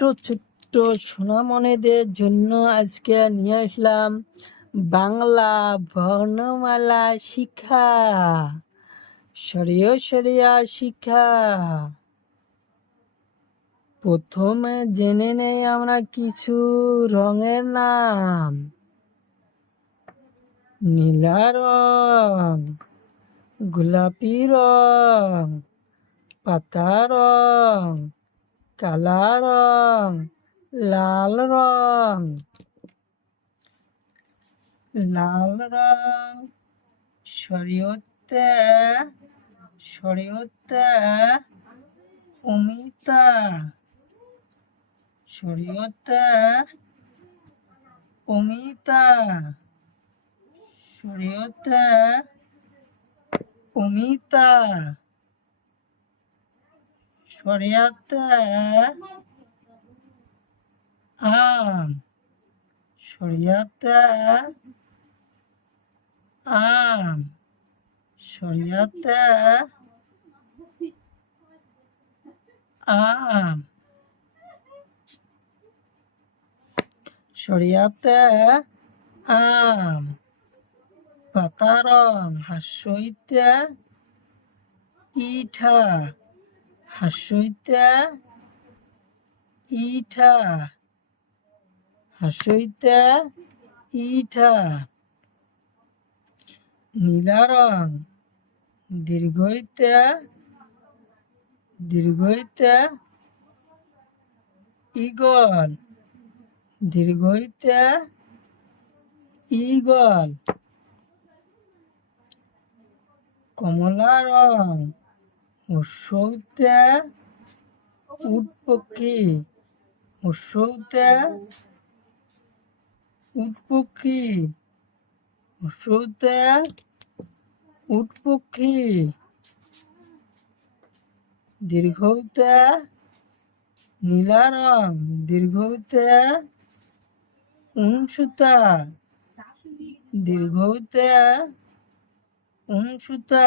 ছোট্ট ছোট্ট সোনামণিদের জন্য আজকে নিয়ে আসলাম বাংলা বর্ণমালা শিক্ষা, সরিয় সরিয়া শিক্ষা। প্রথমে জেনে নেই আমরা কিছু রঙের নাম। নীলা রং, গোলাপি রং, পাতা রং, কালা রং, লাল রং। লাল রং শরীয়তে অমিতা, শরীয়তে অমিতা, শরীয়তে অমিতা, শরিয়াতে আম, শরিয়াতে আম, শরিয়াতে আম, শরিয়াতে আম। পাতা রং হাস্যইতে ইঠা, হাস্যইতে ইঠা, হাস্যইতে ইঠা। নীলা রং দীর্ঘইতে ইগল, দীর্ঘইতে ইগল। কমলা রং হর্ষইতে উটপক্ষী, হর্ষইতে উটপক্ষী, হর্ষইতে উটপক্ষী। দীর্ঘইতে নীলা রং, দীর্ঘইতে উনসুতা, দীর্ঘইতে উনসুতা,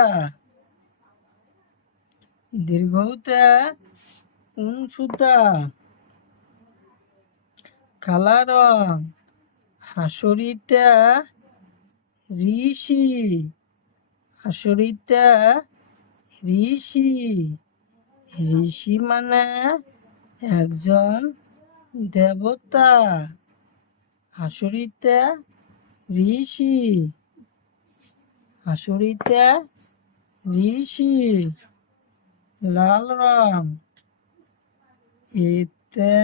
দীর্ঘইতে উনসুতা। কালা রং হাসরিতে ঋষি, হাসরিতে ঋষি, ঋষি মানে একজন দেবতা। হাসরিতে ঋষি, হাসরিতে ঋষি। লাল রং এতে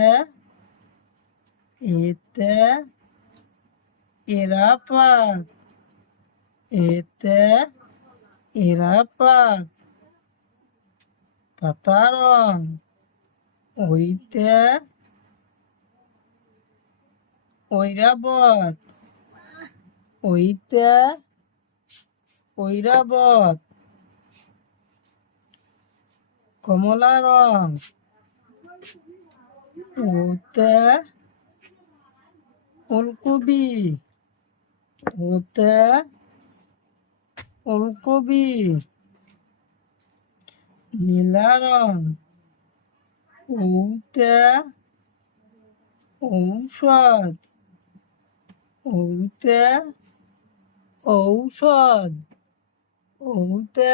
এরাপাত, এতে এরাপাত। পাতা রং ওইতে ঐরাবত, ওইতে ঐরাবত। কমলা রং ওতে ওলকবি, ওতে ওলকবি। নীলা রং ওতে ঔষধ, ওতে ঔষধ, ওতে